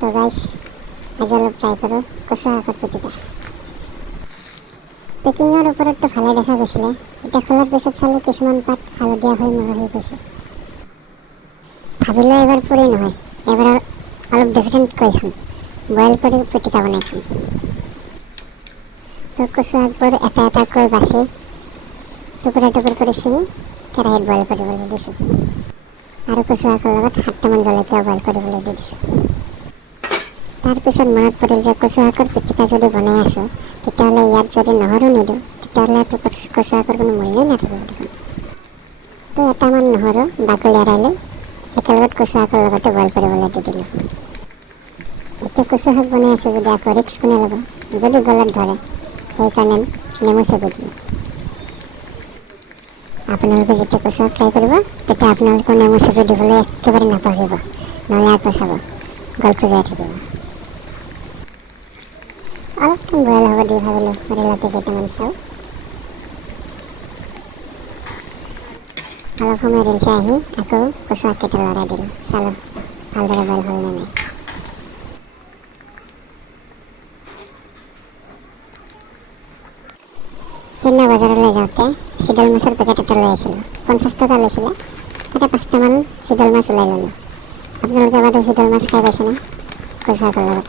তো গাইছ, আজি অলপ ট্ৰাই কৰোঁ কচু শাকৰ পিটিকা। পেকিঙৰ ওপৰততো ভালে দেখা গৈছিলে, এতিয়া খোলাৰ পিছত চালোঁ কিছুমান পাত হালধীয়া হৈ মৰহি গৈছে। ভাবিলোঁ এবাৰ পুৰি নহয়, এবাৰ অলপ ডিফাৰেণ্টকৈ খাম, বইল কৰি পিটিকা বনাই খাম। তো কচু শাকবোৰ এটা এটাকৈ বাছি টুকুৰা টুকুৰ কৰি ছিঙি কেৰাহীত বইল কৰিবলৈ দিছোঁ আৰু কচু শাকৰ লগত 7টামান জলকীয়া বইল কৰিবলৈ দি দিছোঁ। তাৰপিছত মনত পৰিল যে কচু শাকৰ পিটিকা যদি বনাই আছোঁ, তেতিয়াহ'লে ইয়াত যদি নহৰু নিদিওঁ, তেতিয়াহ'লেতো কচু শাকৰ কোনো মূল্যই নাথাকিব দেখোন। তো এটামান নহৰু বাকলি এৰাই লৈ একেলগত কচু শাকৰ লগতে বইল কৰিবলৈ দি দিলোঁ। এতিয়া কচু শাক বনাই আছোঁ যদি আকৌ ৰিক্স কোনে ল'ব, যদি গলত ধৰে, সেইকাৰণে নেমু চেপি দিলোঁ। আপোনালোকে যেতিয়া কচু শাক ট্ৰাই কৰিব, তেতিয়া আপোনালোকৰ নেমু চেপি দিবলৈ একেবাৰে নাপাহৰিব, নহ'লে আকৌ চাব গল খোজাই থাকিব। অলপ টাইম বইল হ'ব দি ভাবিলোঁ বিলাতী কেইটামান চাওঁ। অলপ সময় ৰিলচাই আহি আকৌ কচু শাককেইটা লৰাই দিলোঁ, চালোঁ ভালদৰে বইল হ'ল নে নাই। সেইদিনা বজাৰলৈ যাওঁতে চিতল মাছৰ পেকেট এটা লৈ আহিছিলোঁ, 50 টকা লৈছিলে। তাতে 5টামান চিতল মাছ ওলাই ল'লোঁ। আপোনালোকে এবাৰতো চিতল মাছ খাই পাইছেনে কচু শাকৰ লগত?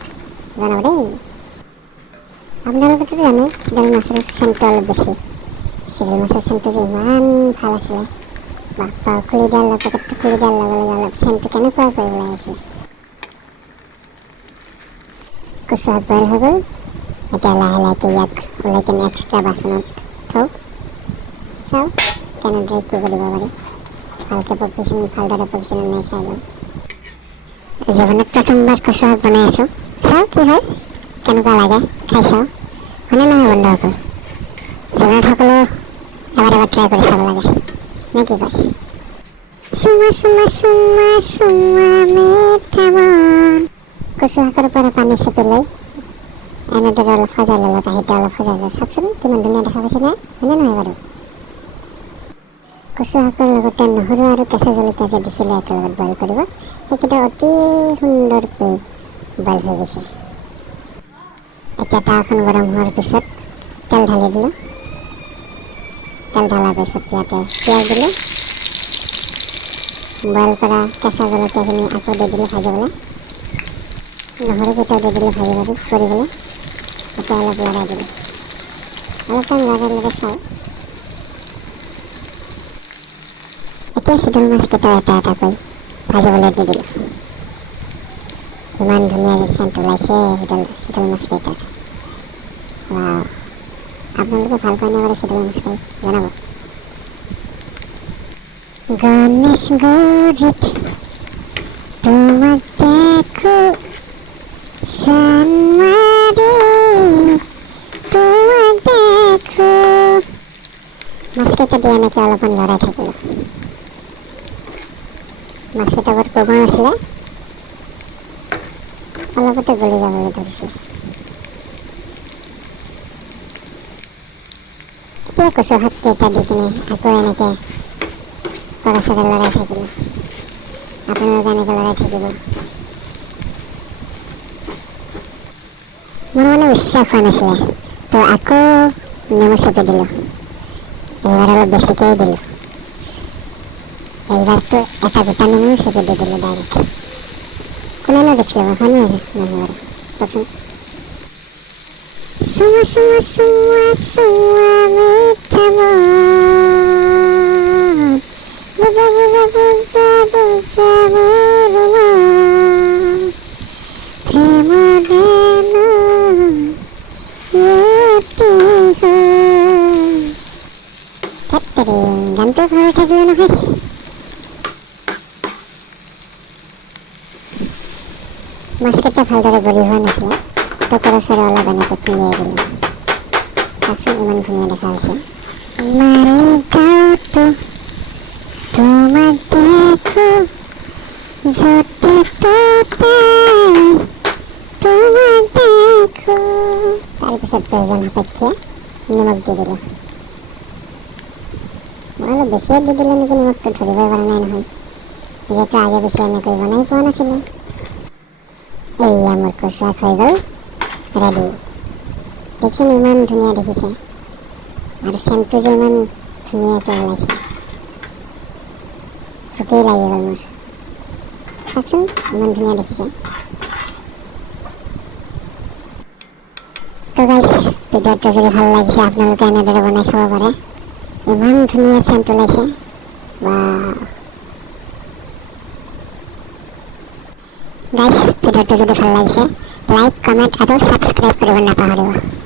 জনাব দেই। আপোনালোকেতো জানে চিতল মাছৰ চেণ্টটো অলপ বেছি। চিতল মাছৰ চেণ্টটো যে ইমান ভাল আছিলে, বাপ্পা পেকেটটো খুলি দিয়াৰ লগে লগে অলপ চেণ্টটো কেনেকুৱাকৈ ওলাই আহিছিলে। কচু শাক বইল হৈ গ'ল, এতিয়া লাহে লাহেকৈ ইয়াক ওলাই কিনে এক্সট্ৰা বাচনত থওঁ, চাওঁ কেনেদৰে কি কৰিব পাৰি। ভালকৈ ভালদৰে পকিছেনে নাই চাই লওঁ। জীৱনত প্ৰথমবাৰ কচু শাক বনাই আছোঁ, চাওঁ কি হয়, কেনেকুৱা লাগে খাই চাওঁ। হয়নে নহয় বন্ধুসকল? জীৱনত সকলো এবাৰ ট্ৰাই কৰি চাব লাগে, নে কি কয়? চুমা চুমা চুমা চুমা মিঠা মন। কচু শাকৰ পৰা পানী চেপি লৈ এনেদৰে অলপ সজাই ল'লোঁ, কাঁহীতে অলপ সজাই লৈ চাওকচোন কিমান ধুনীয়া দেখা পাইছে নে, হয়নে নহয় বাৰু? কচু শাকৰ লগতে নহৰু আৰু কেঁচা জলকীয়া যে দিছিলে একেলগত বইল কৰিব, সেইকেইটা অতি সুন্দৰকৈ বইল হৈ গৈছে। এতিয়া তাৱাখন গৰম হোৱাৰ পিছত তেল ঢালি দিলোঁ। তেল ঢলাৰ পিছত ইয়াতে পিঁয়াজ দিলোঁ, বইল কৰা কেঁচা জলকীয়াখিনি আকৌ দি দিলোঁ ভাজিবলৈ। নহৰুকেইটাও দি দিলোঁ কৰিবলৈ। এতিয়া অলপ লৰাই দিলোঁ, অলপ টাইম লৰাই লৰাই চাওঁ। এতিয়া চিতল মাছকেইটা এটা এটাকৈ ভাজিবলৈ দি দিলোঁ। ইমান ধুনীয়া চেণ্ট ওলাইছে চিতল মাছকেইটাৰ। ৱাও, আপোনালোকে ভাল পায়নে বাৰু চিতল মাছ খাই জনাব। গণেশগুৰিত তোমাক দেখোঁ চানমাৰি, তোমাক দেখোঁ। মাছকেইটা দি এনেকৈ অলপমান লৰাই থাকিলোঁ। মাছকেইটা বৰ কোমল আছিলে, অলপতে গলি যাবলৈ ধৰিছিলে। এতিয়া কচু শাককেইটা দি কিনে আকৌ এনেকৈ কৰাচেৰে লৰাই থাকিলোঁ। আপোনালোকে এনেকৈ লৰাই থাকিব। মোৰ মানে বিশ্বাস হোৱা নাছিলে, তো আকৌ নেমু চেপি দিলোঁ। এইবাৰ অলপ বেছিকৈ দিলোঁ। এইবাৰতো এটা গোটা নেমু চেপি দি দিলোঁ ডাইৰেক্ট। কোনেনো দেখিলে হয়নে নহয় বাৰু কওকচোন। চুমা চুমা চুমা চুমা মিঠা মন, বুজা বুজা বুজা বুজা মোৰ মন, প্ৰেমৰ বেনু ইয়তি হ'ল। ধেৎতেৰি, গানটো ভাল থাকিলে নহয়। মাছকেইটা ভালদৰে গলি হোৱা নাছিলে, তো কৰাচেৰে অলপ এনেকৈ খুন্দিয়াই দিলোঁ। চাওকচোন ইমান ধুনীয়া দেখা হৈছে। মালিগাঁৱতো তোমাক দেখোঁ, য'তে ত'তে তোমাক দেখোঁ। তাৰপিছত প্ৰয়োজন সাপেক্ষে নিমখ দি দিলোঁ। মই অলপ বেছিয়ে দি দিলোঁ নেকি, নিমখটো ধৰিবই পৰা নাই নহয়, যিহেতু আগে পিছে এনেকৈ বনাই পোৱা নাছিলোঁ। এইয়া মোৰ কচু শাক হৈ গ'ল ৰেডি। দেখিছোন ইমান ধুনীয়া দেখিছে আৰু চেণ্টটো যে ইমান ধুনীয়াকৈ ওলাইছে, ভোকেই লাগি গ'ল মোৰ। চাওকচোন ইমান ধুনীয়া দেখিছে। তো গাইজ ভিডিঅ'টো যদি ভাল লাগিছে আপোনালোকে এনেদৰে বনাই খাব পাৰে, ইমান ধুনীয়া চেণ্ট ওলাইছে বা। গাইজ ভিডিঅ'টো যদি ভাল লাগিছে লাইক কমেণ্ট আৰু ছাবস্ক্ৰাইব কৰিব নাপাহৰিব।